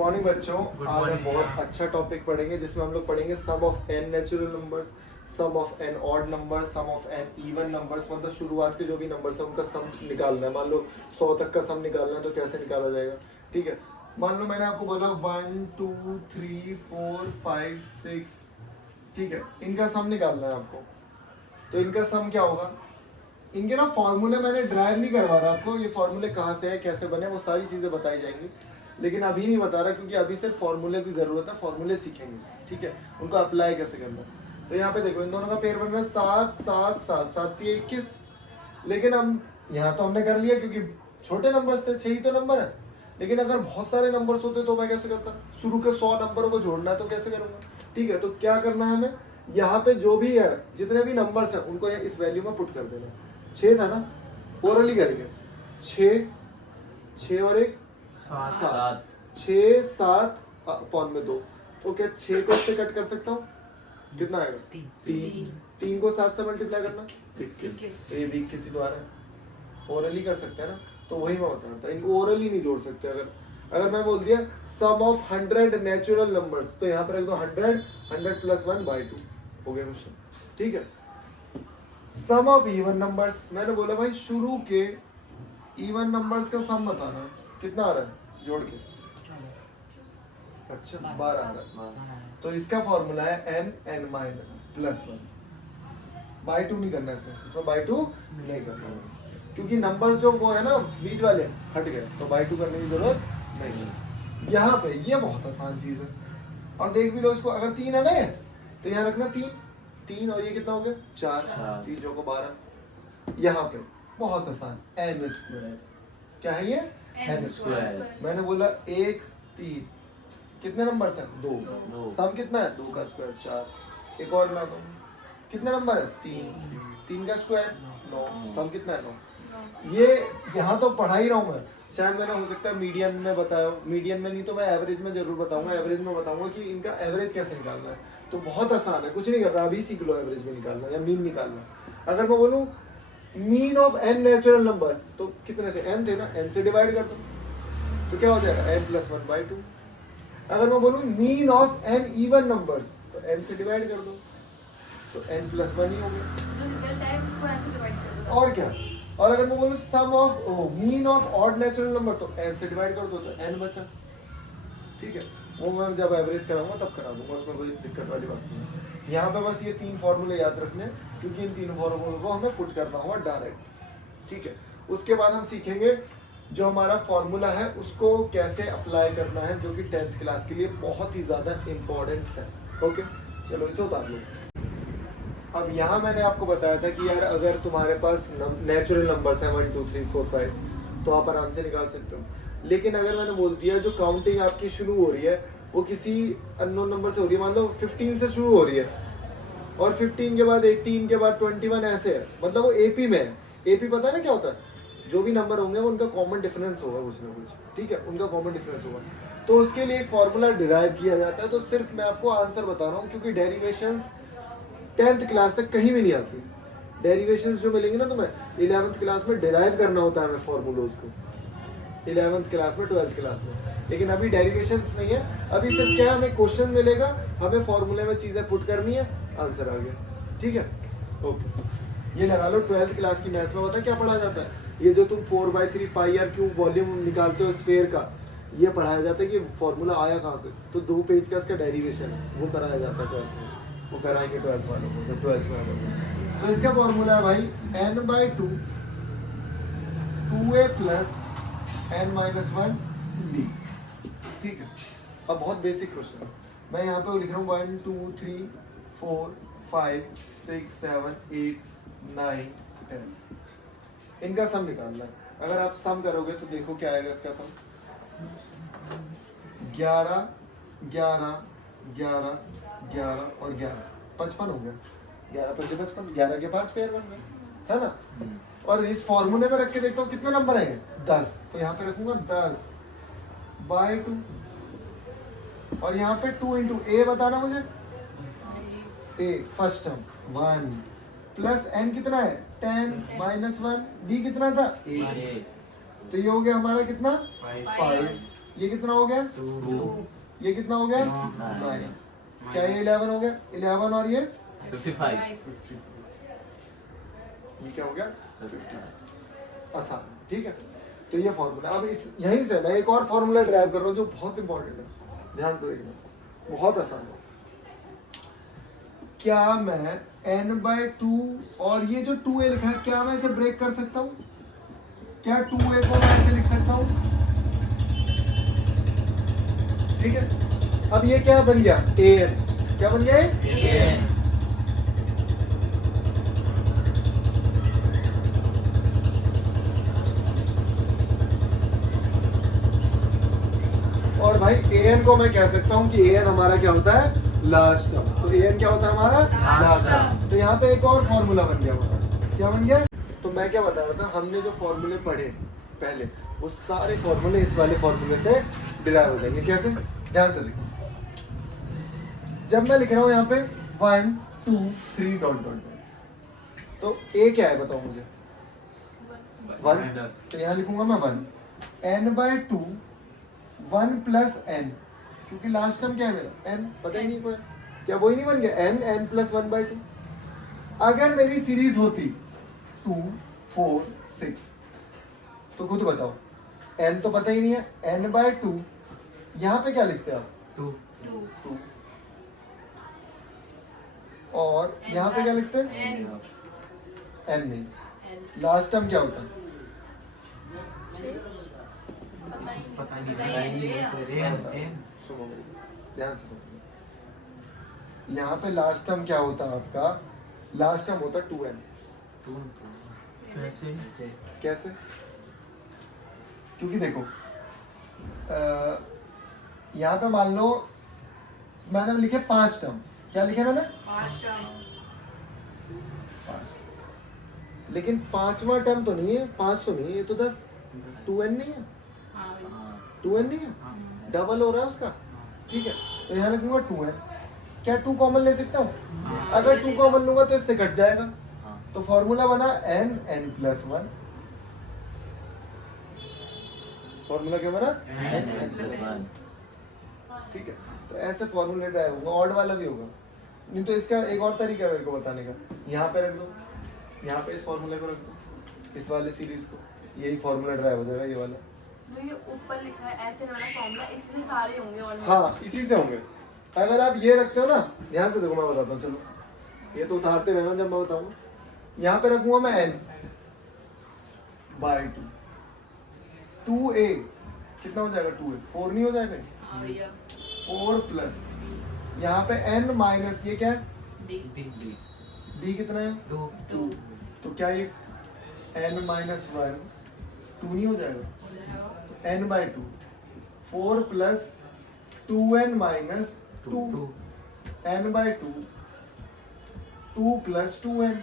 Morning बच्चों, आज हम बहुत अच्छा टॉपिक पढ़ेंगे जिसमें हम लोग पढ़ेंगे sum of n natural numbers, sum of n odd number, sum of n even numbers. मतलब शुरुआत के जो भी नंबर्स हैं उनका सम निकालना है। मान लो 100 तक का सम निकालना है तो कैसे निकाला जाएगा, ठीक है। मान लो मैंने आपको बोला 1 2 3 4 5 6, ठीक है, इनका सम निकालना है आपको। तो इनका सम क्या होगा, इनके ना फॉर्मूले मैंने ड्राइव नहीं करवा रहा आपको, ये फॉर्मूले कहाँ से है कैसे बने वो सारी चीज़ें बताई जाएंगी, लेकिन अभी नहीं बता रहा क्योंकि अभी सिर्फ फॉर्मूले की ज़रूरत है। फॉर्मूले सीखेंगे, ठीक है, उनको अप्लाई कैसे करना है। तो यहाँ पे देखो इन दोनों का पेयर बन रहा है 7 7 7 7 3 21। लेकिन हम यहाँ तो हमने कर लिया क्योंकि छोटे नंबर्स थे, 6 ही तो नंबर है। लेकिन अगर बहुत सारे नंबर्स होते तो मैं कैसे करता, शुरू के 100 नंबरों को जोड़ना है तो कैसे करूँगा, ठीक है। तो क्या करना है हमें, यहाँ पे जो भी है जितने भी नंबर्स हैं उनको इस वैल्यू में पुट कर देना। 6 था ना, ओरली करेंगे, 6 6 और 1 7, 6 7 अपॉन में 2। तो क्या 6 को इससे कट कर सकता हूँ, कितना आएगा 3 को 7 से मल्टीप्लाई करना 21। ये भी 21 ही तो आ रहा है, ओरली कर सकते हैं ना। तो वही मैं बता रहा था, इनको ओरली नहीं जोड़ सकते। अगर मैं बोल दिया सम ऑफ 100 नेचुरल नंबर्स तो यहाँ पर रख दो 100 प्लस 1 बाई 2, हो गया क्वेश्चन, ठीक है। सम ऑफ इवन नंबर्स, मैंने बोला भाई शुरू के इवन नंबर्स का सम बताना, कितना आ रहा है जोड़ के, अच्छा 12 आ रहा है। तो इसका फॉर्मूला है n माइनस प्लस 1 बाई 2। नहीं करना इसमें बाई 2 नहीं करना, क्योंकि नंबर्स जो वो है ना बीच वाले हट गए तो बाई 2 करने की जरूरत नहीं है। यहाँ पे ये बहुत आसान चीज है। और देख भी लो इसको, अगर 3 है ना तो यहाँ रखना 3 और ये कितना हो गया 4, 3 को 12। यहाँ पे बहुत आसान n स्क्वायर, क्या है ये n स्क्वायर। मैंने बोला 1 3, कितने नंबर हैं 2, सम कितना है 2 का स्क्वायर 4। एक और बना दो, कितने नंबर है 3 का स्क्वायर 9, सम कितना है 9। ये यहाँ तो पढ़ा ही रहा हूँ मैं, शायद मैंने हो सकता है मीडियन में बताया, मीडियन में नहीं तो मैं एवरेज में जरूर बताऊंगा। एवरेज में बताऊंगा कि इनका एवरेज कैसे निकालना है। तो बहुत आसान है, कुछ नहीं करना, अभी सीख लो एवरेज में निकालना या मीन निकालना। अगर मैं बोलूँ mean of n natural number तो कितने थे, n थे ना, n से डिवाइड कर दो तो क्या हो जाएगा n प्लस 1 बाई 2। अगर मैं बोलूँ mean of n even numbers तो n से डिवाइड कर दो तो n प्लस 1 ही हो गया, और क्या। और अगर मैं बोलूँ sum of mean of odd natural number तो n से डिवाइड कर दो तो n बचा, ठीक है। वो मैं जब एवरेज कराऊंगा तब करा दूंगा, उसमें कोई दिक्कत वाली बात नहीं है। यहाँ पे बस ये 3 फॉर्मूले याद रखने, क्योंकि इन 3 फॉर्मूलों को हमें पुट करना होगा डायरेक्ट, ठीक है। उसके बाद हम सीखेंगे जो हमारा फॉर्मूला है उसको कैसे अप्लाई करना है, जो कि 10th क्लास के लिए बहुत ही ज़्यादा इम्पोर्टेंट है। ओके, चलो इसे उतार लो। अब यहाँ मैंने आपको बताया था कि यार अगर तुम्हारे पास नेचुरल नंबर्स हैं 1 2 3 4 5 तो आप आराम से निकाल सकते हो। लेकिन अगर मैंने बोल दिया जो काउंटिंग आपकी शुरू हो रही है वो किसी अननोन नंबर से हो रही है, मान लो 15 से शुरू हो रही है और 15 के बाद 18 के बाद 21 ऐसे है, मतलब वो एपी में है। एपी पता है ना क्या होता है, जो भी नंबर होंगे वो उनका कॉमन डिफरेंस होगा कुछ ना कुछ, ठीक है, उनका कॉमन डिफरेंस होगा। तो उसके लिए एक फॉर्मूला डिराइव किया जाता है। तो सिर्फ मैं आपको आंसर बता रहा हूँ क्योंकि डेरिवेशंस 10th क्लास तक कहीं भी नहीं आती। डेरिवेशंस जो मिलेंगे ना तुम्हें 11th क्लास में डिराइव करना होता है हमें फॉर्मूलोज को, 11th क्लास में 12th क्लास में। लेकिन अभी डेरिवेशंस नहीं है, अभी सिर्फ क्या है हमें क्वेश्चन मिलेगा, हमें फॉर्मूले में चीज़ें पुट करनी है, आंसर आ गया, ठीक है। ओके, ये लगा लो 12th क्लास की मैथ्स में पता क्या पढ़ा जाता है, ये जो तुम 4/3 पाई आर क्यूब वॉल्यूम निकालते हो स्फेयर का, ये पढ़ाया जाता है कि फॉर्मूला आया कहाँ से। तो 2 पेज का इसका डेरिवेशन है, वो कराया जाता है 12th में, वो कराएंगे 12th वालों को जब 12th में आ जाता। तो इसका फॉर्मूला है भाई n/2 2a plus n-1 d, ठीक है। अब बहुत बेसिक क्वेश्चन है, मैं यहाँ पे लिख रहा हूँ 1 2 3 4 5 6 7 8 9 10, इनका सम निकालना है। अगर आप सम करोगे तो देखो क्या आएगा इसका सम, 11 11 11 11 और 11 55 हो गया, 11 5 55, 11 के 5 पेयर बन गए, है ना। और इस फॉर्मूले में रख के देखता हूँ कितने नंबर आएंगे 10, तो यहाँ पे रखूंगा 10 बाई 2 और यहाँ पे 2 इंटू ए बताना मुझे, ए फर्स्ट टर्म 1 प्लस एन कितना है 10 माइनस 1 डी कितना था 8, तो ये हो गया हमारा कितना 5। ये कितना हो गया 2 ये कितना हो गया 9 क्या ये 11 हो गया 11 और ये 55 ये क्या हो गया 50 आसान ठीक है। तो ये फॉर्मूला अब इस यहीं से मैं एक और फॉर्मूला ड्राइव कर रहा हूँ जो बहुत इंपॉर्टेंट है, ध्यान से देखना, बहुत आसान है। क्या मैं n/2 और ये जो 2a लिखा है क्या मैं इसे ब्रेक कर सकता हूँ? क्या 2a को मैं ऐसे लिख सकता हूँ? ठीक है। अब ये क्या बन गया an, क्या बन गया an और भाई an को मैं कह सकता हूँ कि an हमारा क्या होता है लास्ट टर्म। तो an क्या होता है हमारा लास्ट टर्म। तो यहाँ पे एक और फॉर्मूला बन गया हमारा, क्या बन गया? तो मैं क्या बता रहा था, हमने जो फॉर्मूले पढ़े पहले वो सारे फॉर्मूले इस वाले फॉर्मूले से डिराइव हो जाएंगे। कैसे? ध्यान से देखो, जब मैं लिख रहा हूँ यहाँ पे 1 2 3 डॉट डॉट, तो a क्या है बताओ मुझे? 1, तो यहाँ लिखूंगा मैं 1 n/2 1 प्लस n, क्योंकि लास्ट टर्म क्या है मेरा n, पता ही नहीं कोई, क्या वही नहीं बन गया n प्लस 1/2। अगर मेरी सीरीज होती 2 4 6 तो खुद बताओ n तो पता ही नहीं है, n/2 यहाँ पे क्या लिखते हैं आप 2 2 और यहाँ पे क्या लिखते हैं n नहीं, लास्ट टर्म क्या होता है पता नहीं सर an सुनो ध्यान से सुनो, यहाँ पे लास्ट टर्म क्या होता है आपका? लास्ट टर्म होता है 2n। कैसे कैसे? क्योंकि देखो यहाँ पे मान लो मैंने लिखे 5 टर्म, क्या लिखे मैंने 5 टर्म, लेकिन 5वां टर्म तो नहीं है, 5 तो नहीं है, ये तो 10 2n नहीं है, 2n नहीं है, डबल हो रहा है उसका, ठीक है। तो यहाँ लिखूंगा 2n, क्या 2 कॉमन ले सकता हूँ? अगर 2 कॉमन लूंगा तो इससे कट जाएगा, तो फॉर्मूला बना n प्लस 1, फॉर्मूला क्या बना n प्लस 1, ठीक है। तो ऐसे फॉर्मूले ड्राइव होगा, ऑड वाला भी होगा, नहीं तो इसका एक और तरीका है मेरे को बताने का, यहाँ पे रख दो, यहाँ पे इस फॉर्मूले को रख दो, इस वाले सीरीज को, यही फॉर्मूला ड्राइव हो जाएगा, ये वाला जो ये ऊपर लिखा है ऐसे वाला फॉर्मूला, इसी से सारे होंगे ऑलमोस्ट। हाँ इसी से होंगे। अगर आप ये रखते हो ना, ध्यान से देखो मैं बताता हूँ, चलो ये तो उतारते रहना जब मैं बताऊँ। यहाँ पे रखूंगा मैं n/2, 2a कितना हो जाएगा 2a 4 नहीं हो जाएगा? हाँ भैया 4 प्लस यहाँ पे n माइनस ये क्या है d d कितना है 2 तो क्या ये n माइनस 1 2 नहीं हो जाएगा? हो जाएगा तो n/2 4 plus 2n minus 2 n/2 2 plus 2n,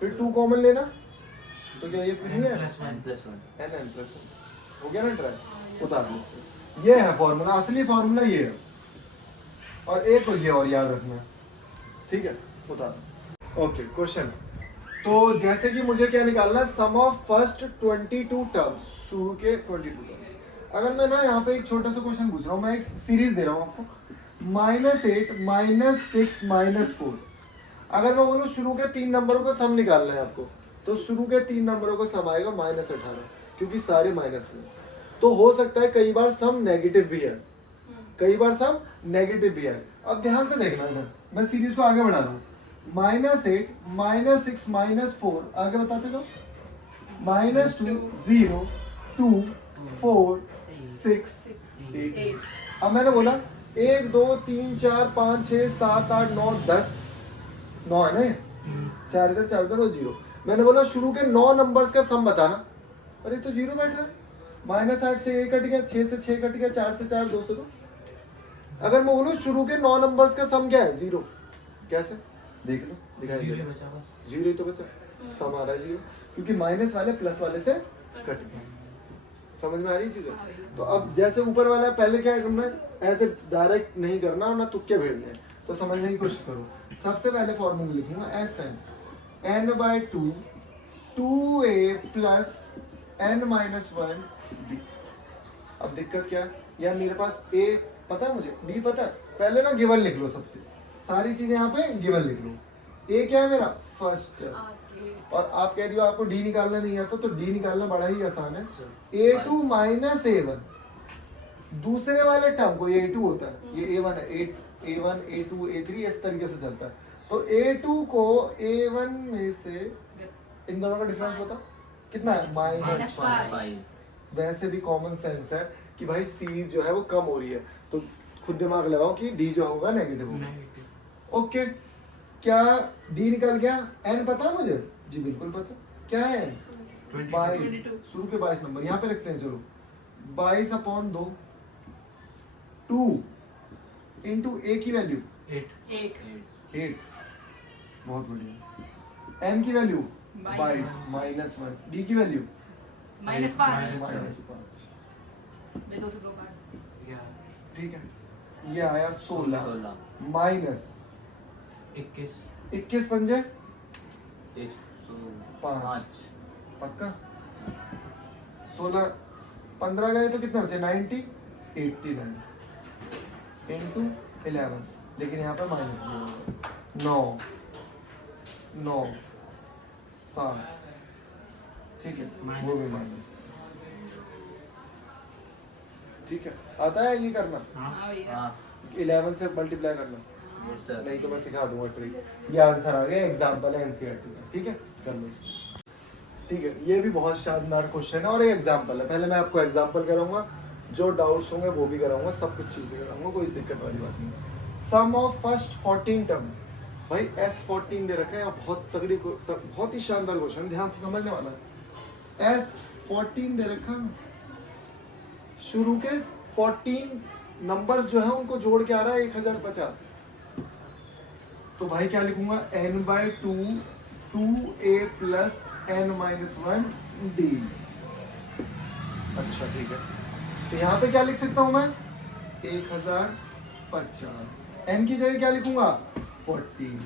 फिर 2 कॉमन लेना, तो क्या ये फिर नहीं है n n प्लस 1 हो गया ना ट्राई, उतार लो। ये है फॉर्मूला, असली फॉर्मूला ये है, और एक को ये और याद रखना, ठीक है उतार। ओके क्वेश्चन, तो जैसे कि मुझे क्या निकालना है, सम ऑफ फर्स्ट 22 टर्म्स, शुरू के 22 टर्म्स। अगर मैं ना यहाँ पे एक छोटा सा क्वेश्चन पूछ रहा हूँ, मैं एक सीरीज दे रहा हूँ आपको -8 -6 -4, अगर मैं बोलूँ शुरू के 3 नंबरों का सम निकालना है आपको, तो शुरू के 3 नंबरों का सम आएगा -18, क्योंकि सारे माइनस में। तो हो सकता है कई बार सम नेगेटिव भी है, कई बार सम नेगेटिव भी है। अब ध्यान से देखना था, मैं सीरीज को आगे बढ़ा रहा हूँ, -8 -6 -4, आगे बताते जाओ, -2 0 2 4 6 8। अब मैंने बोला 1 2 3 4 5 6 7 8 9 10, 9 है ना, 4 इधर 4 उधर और 0। मैंने बोला शुरू के 9 नंबर्स का सम बताना, अरे तो 0 बैठ रहा है, -8 से 1 कट गया, 6 से 6 कट गया, 4 से 4 2 से 2। अगर मैं बोलूँ शुरू के 9 नंबर्स का सम क्या है 0, कैसे देख लो, दिखाई 0 बचा बस, 0 ही तो बचा, सम आ रहा है 0, क्योंकि माइनस वाले प्लस वाले से कट गए। समझ में आ रही चीजें? तो अब जैसे ऊपर वाला पहले क्या करना है, ऐसे डायरेक्ट नहीं करना ना, तुक्के भेजने हैं, तो समझने की कोशिश करो। सबसे पहले फॉर्मूला लिखूंगा SN n/2 2a plus n - 1 b। अब दिक्कत क्या है यार, मेरे पास ए पता है मुझे, बी पता है, पहले ना गिवन लिख लो, सबसे सारी चीजें यहाँ पे गिवन लिख लो। ए क्या है मेरा फर्स्ट, और आप कह रही हो आपको डी निकालना नहीं आता, तो डी निकालना बड़ा ही आसान है। A2 माइनस A1, दूसरे वाले टर्म को A2 होता है, ये A1 है, A1 A2 A3 इस तरीके से चलता है। तो A2 को A1 में से इन दोनों का डिफरेंस बता कितना है, -5। 5 वैसे भी कॉमन सेंस है कि भाई सीरीज जो है वो कम हो रही है, तो खुद दिमाग लगाओ कि डी जो होगा नेगेटिव होगा। ओके, क्या डी निकल गया? एन पता है मुझे? जी बिल्कुल पता। क्या है एन? 22, शुरू के 22 नंबर यहाँ पे रखते हैं। चलो 22/2, 2 इंटू ए की वैल्यू 8, बहुत बढ़िया। एन की वैल्यू 22 -1, डी की वैल्यू -5। ठीक है, ये आया 16 माइनस 21 पंजे 5, पक्का। 16 15 गए तो कितने बचे, 90 89 इंटू 11, लेकिन यहाँ पे माइनस भी होगा। 9 7, ठीक है, वो भी माइनस। ठीक है, आता है ये करना, 11 से मल्टीप्लाई करना, नहीं तो मैं सिखा दूंगा ट्रिक। ये आंसर आ गया, एग्जाम्पल है एनसीईआरटी का, ठीक है कर लो। ठीक है, ये भी बहुत शानदार क्वेश्चन है और ये एग्जाम्पल है। पहले मैं आपको एग्जाम्पल कराऊंगा, जो डाउट्स होंगे वो भी कराऊंगा, सब कुछ चीजें कराऊंगा, कोई दिक्कत वाली बात नहीं। सम ऑफ फर्स्ट 14 टर्म, भाई S14 दे रखा है यहाँ, बहुत तगड़ी बहुत ही शानदार क्वेश्चन, ध्यान से समझने वाला है। S14 दे रखा है, शुरू के 14 नंबर्स जो है उनको जोड़ के आ रहा है 1050। तो भाई क्या लिखूंगा, n/2 2a plus n-1 d। अच्छा ठीक है, तो यहाँ पे क्या लिख सकता हूँ मैं, 1050। n की जगह क्या लिखूंगा, 14।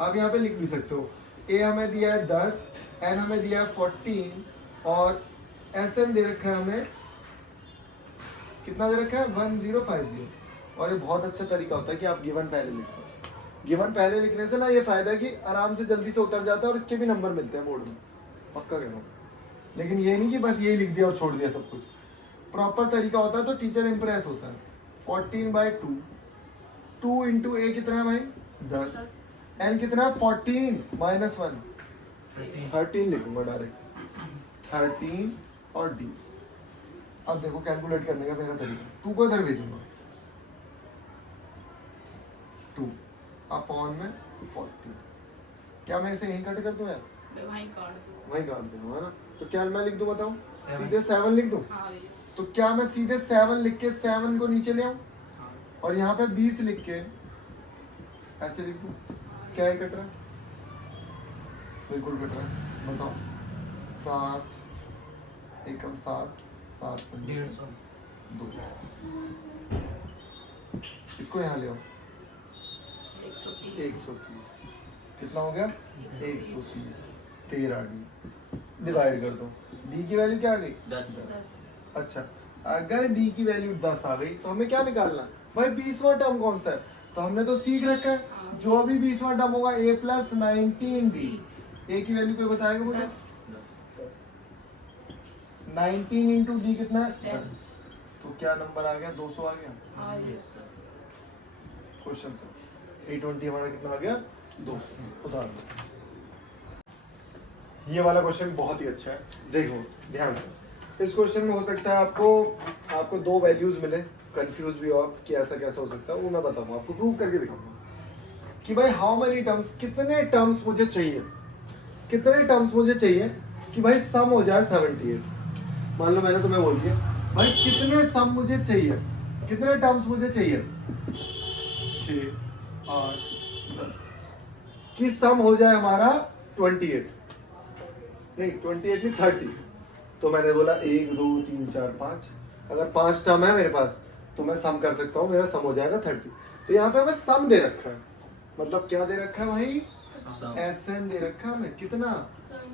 अब यहाँ पे लिख भी सकते हो, a हमें दिया है 10, n हमें दिया है 14 और sn दे रखा है हमें, कितना दे रखा है, 1050। और ये बहुत अच्छा तरीका होता है कि आप गिवन पहले लिखो। गिवन पहले लिखने से ना ये फायदा है कि आराम से जल्दी से उतर जाता है और इसके भी नंबर मिलते हैं बोर्ड में, पक्का कह रहा हूँ। लेकिन ये नहीं कि बस यही लिख दिया और छोड़ दिया सब कुछ, प्रॉपर तरीका होता है तो टीचर इंप्रेस होता है। 14/2, 2 इंटू ए कितना है भाई, 10, एन कितना है 14 -1, 13 लिखूंगा डायरेक्ट, 13 और डी। अब देखो कैलकुलेट करने का मेरा तरीका, 2 को इधर भेजूंगा, 2 अपॉन में 40। क्या मैं इसे यहीं कट कर दूं यार, वहीं काट दूंगा, है ना। तो क्या मैं लिख दूं बताओ, सीधे 7 लिख दूं। तो क्या मैं सीधे 7 लिख के 7 को नीचे ले आऊं और यहाँ पे 20 लिख के ऐसे लिख दूं, क्या ही कट रहा है, बिल्कुल कट रहा है, बताओ। 7 एकम 7 7 2, इसको यहाँ ले आओ, 130 कितना हो गया, 130, 13 डी, डिवाइड कर दो, डी की वैल्यू क्या आ गई, 10। अच्छा, अगर डी की वैल्यू 10 आ गई तो हमें क्या निकालना भाई, 20वां टर्म कौन सा है, तो हमने तो सीख रखा है जो भी 20वां टर्म होगा a प्लस 19d। ए की वैल्यू कोई बताएगा मुझे, 10। 19 इंटू डी कितना है, 10। तो क्या नंबर आ गया, 200 आ गया। क्वेश्चन से 820 हमारा कितना आ गया, 200। उतार दो। ये वाला क्वेश्चन बहुत ही अच्छा है, देखो ध्यान से। इस क्वेश्चन में हो सकता है आपको 2 वैल्यूज मिले, कंफ्यूज भी हो आप कि ऐसा कैसा हो सकता है, वो मैं बताऊंगा आपको, प्रूव करके दिखाऊंगा कि भाई हाउ मेनी टर्म्स, कितने टर्म्स मुझे चाहिए, कितने टर्म्स मुझे चाहिए कि भाई सम हो जाए 78। मान लो मैंने तुम्हें बोल दिया भाई कितने सम मुझे चाहिए, कितने टर्म्स मुझे चाहिए, 6 8 10 कि सम हो जाए हमारा 28 नहीं 28 नहीं 30। तो मैंने बोला 1 2 3 4 5, अगर 5 टर्म है मेरे पास तो मैं सम कर सकता हूँ, मेरा सम हो जाएगा 30। तो यहाँ पे हमें सम दे रखा है, मतलब क्या दे रखा है भाई, SN दे रखा है हमें कितना,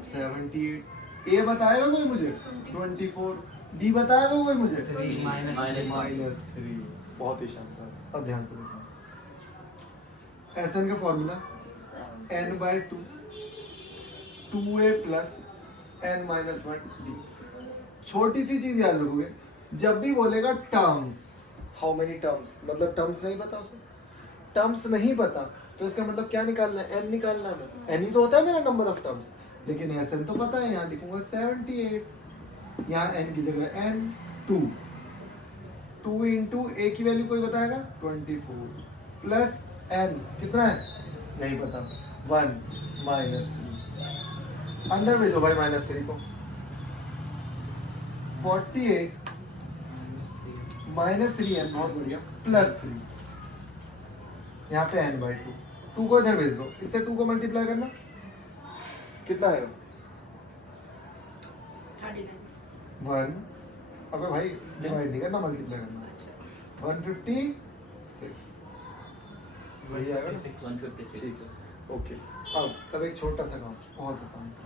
78। ए बताएगा कोई मुझे, 24, डी बताएगा कोई मुझे? 3 minus -3। बहुत ही शानदार। अब ध्यान से देखो, एसएन का formula n/2 2a plus n-1 d। छोटी सी चीज याद रखोगे, जब भी बोलेगा टर्म्स, हाउ मेनी टर्म्स, मतलब टर्म्स नहीं पता उसे, टर्म्स नहीं पता तो इसका मतलब क्या निकालना है? n निकालना है। n ही तो होता है मेरा नंबर ऑफ टर्म्स, लेकिन एसएन तो पता है, यहाँ लिखूंगा 78, यहाँ n की जगह n 2 इंटू a की वैल्यू कोई बताएगा? 24 प्लस n कितना है? नहीं पता, 1 -3। अंदर भेजो भाई -3 को। 48 -3n, बहुत बढ़िया, +3, यहाँ पे n/2। 2 को इधर भेज दो, इससे 2 को मल्टीप्लाई करना, कितना आएगा? 1। अबे भाई डिवाइड नहीं करना, मल्टीप्लाई करना। 156 वही आएगा ना? 156। ठीक है, ओके। अब एक छोटा सा काम, बहुत आसान सा।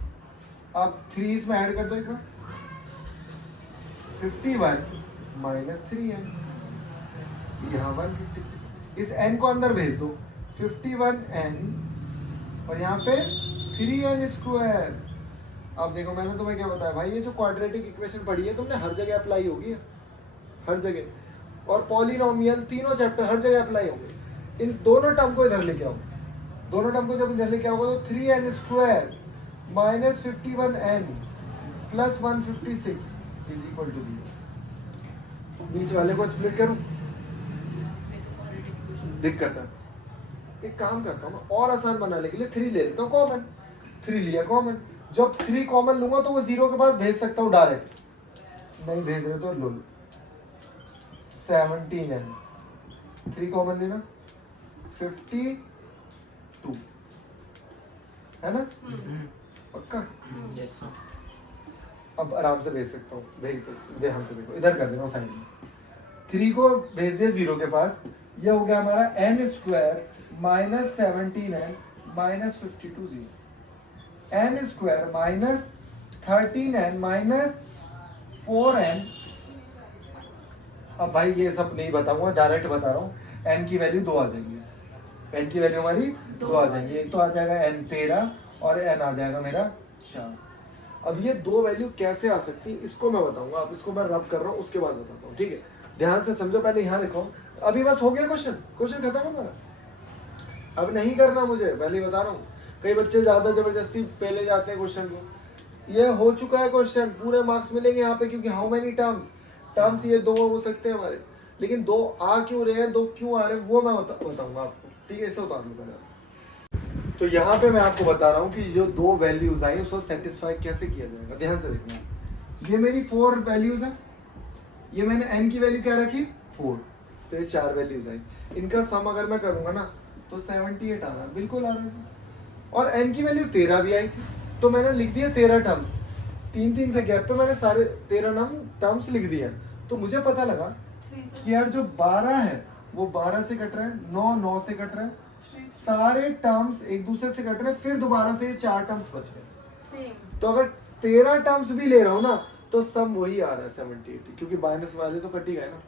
अब 3 इसमें ऐड कर दो एक बार। 51 -3n, यहाँ 156, इस n को अंदर भेज दो। 51n और यहाँ पे 3n²। अब देखो मैंने तुम्हें क्या बताया भाई, ये जो क्वाड्रेटिक इक्वेशन पढ़ी है तुमने, हर जगह अप्लाई होगी, हर जगह, और पॉलिनोमियल तीनों चैप्टर हर जगह अप्लाई होंगे। इन दोनों टर्म को इधर लेके आओ, दोनोगे तो 3n² - 51n + 156 = 0। बीच वाले को स्प्लिट करूं, दिक्कत है। एक काम करता हूँ, और आसान बनाने के लिए 3 ले लेता हूँ कॉमन। 3 लिया कॉमन, जब 3 कॉमन लूंगा तो वो 0 के पास भेज सकता हूँ डायरेक्ट, नहीं भेज रहे तो लो 17n। 3 कॉमन लेना, 52 है ना? पक्का? Yes sir. अब आराम से भेज सकता हूँ, भेज सकते, ध्यान से देखो, इधर कर देना साइड में। 3 को भेज दिया 0 के पास, ये हो गया हमारा n² - 17n - 52 0। n² - 13n - 4n। अब भाई ये सब नहीं बताऊंगा, डायरेक्ट बता रहा हूँ, n की वैल्यू 2 आ जाएगी, n की वैल्यू हमारी 2 आ जाएगी। एक तो आ जाएगा n 13 और n आ जाएगा मेरा 4। अब ये 2 वैल्यू कैसे आ सकती है इसको मैं बताऊंगा, अब इसको मैं रब कर रहा हूँ, उसके बाद बताता हूँ, ठीक है? ध्यान से समझो, पहले यहाँ लिखो। अभी बस हो गया क्वेश्चन खत्म है हमारा, अब नहीं करना मुझे, पहले बता रहा हूँ। कई बच्चे ज्यादा जबरदस्ती पहले जाते हैं क्वेश्चन को, ये हो चुका है क्वेश्चन, पूरे मार्क्स मिलेंगे यहाँ पे, क्योंकि हाउ मेनी टर्म्स ये 2 हो सकते हैं हमारे, लेकिन 2 आ क्यों रहे हैं, 2 क्यों आ रहे हैं, वो मैं बताऊंगा आपको, ठीक है? इसे उतार लो पहले। तो यहाँ पे मैं आपको बता रहा हूँ कि जो 2 वैल्यूज आई उसको सेटिस्फाई कैसे किया जाएगा। ध्यान से देखना, ये मेरी 4 वैल्यूज है, ये मैंने n की वैल्यू क्या रखी 4, तो ये 4 वैल्यूज आई, इनका सम अगर मैं करूंगा ना तो 78 आ रहा है, बिल्कुल आ रहा है। और n की वैल्यू 13 भी आई थी, तो मैंने लिख दिया 13 टर्म्स, 3 के गैप पे मैंने सारे 13 टर्म्स लिख दिए। तो मुझे पता लगा कि यार जो 12 है वो 12 से कट रहा है, 9 से कट रहा है, सारे टर्म्स एक दूसरे से कट रहे हैं, फिर दोबारा से ये 4 टर्म्स बच गए। तो अगर 13 टर्म्स भी ले रहा हूँ ना तो सम वही आ रहा है 78, क्योंकि माइनस वाले तो कट ही गए ना,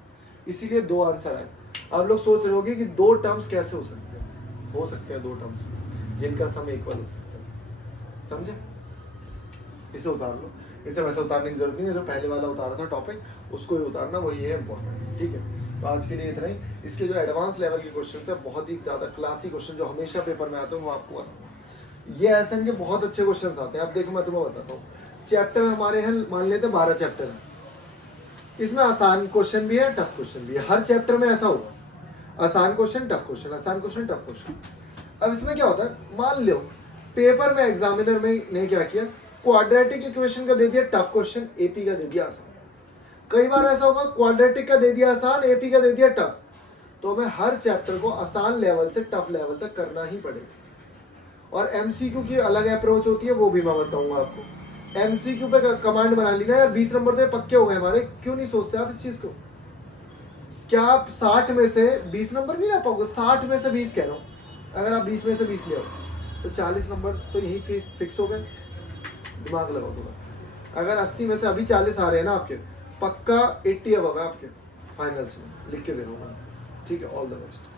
इसीलिए 2 आंसर आए। आप लोग सोच रहे होंगे कि 2 टर्म्स कैसे हो सकते हैं, हो सकते हैं 2 टर्म्स जिनका सम इक्वल हो सकता है, समझे? इसे उतार लो, इसे वैसे उतारने की जरूरत नहीं है, जो पहले वाला उतारा था टॉपिक उसको ही उतारना, वही है इंपॉर्टेंट, ठीक है? तो आज के लिए इतना ही। इसके जो एडवांस लेवल के क्वेश्चन है, बहुत ही ज़्यादा क्लासी क्वेश्चन जो हमेशा पेपर में आते हैं, वो आपको बताऊंगा। ये एसएन के बहुत अच्छे क्वेश्चन आते हैं। अब देखो मैं तुम्हें बताता हूँ, चैप्टर हमारे यहाँ मान लेते हैं 12 चैप्टर है, इसमें आसान क्वेश्चन भी है, टफ क्वेश्चन भी है, हर चैप्टर में ऐसा होगा, आसान क्वेश्चन टफ क्वेश्चन, आसान क्वेश्चन टफ क्वेश्चन। अब इसमें क्या होता है, मान लो पेपर में एग्जामिनर में ने क्या किया, क्वाड्रेटिक इक्वेशन का दे दिया टफ क्वेश्चन, एपी का दे दिया आसान। कई बार ऐसा होगा क्वाड्रेटिक का दे दिया आसान, एपी का दे दिया टफ, तो हमें हर चैप्टर को आसान लेवल से टफ लेवल तक करना ही पड़ेगा। और एमसीक्यू की अलग अप्रोच होती है, वो भी मैं बताऊंगा आपको। एमसीक्यू पे कमांड बना ली ना यार, 20 नंबर तो पक्के हो गए हमारे, क्यों नहीं सोचते आप इस चीज को? क्या आप 60 में से 20 नंबर नहीं ला पाओगे? 60 में से 20 कह रहा हूँ, अगर आप 20 में से 20 ले आओ तो 40 नंबर तो यही फिक्स हो गए। दिमाग लगाओ थोड़ा, अगर 80 में से अभी 40 आ रहे हैं ना आपके, पक्का 80 अब है आपके फाइनल्स में, लिख के दे रहा हूँ मैं, ठीक है, ऑल द बेस्ट।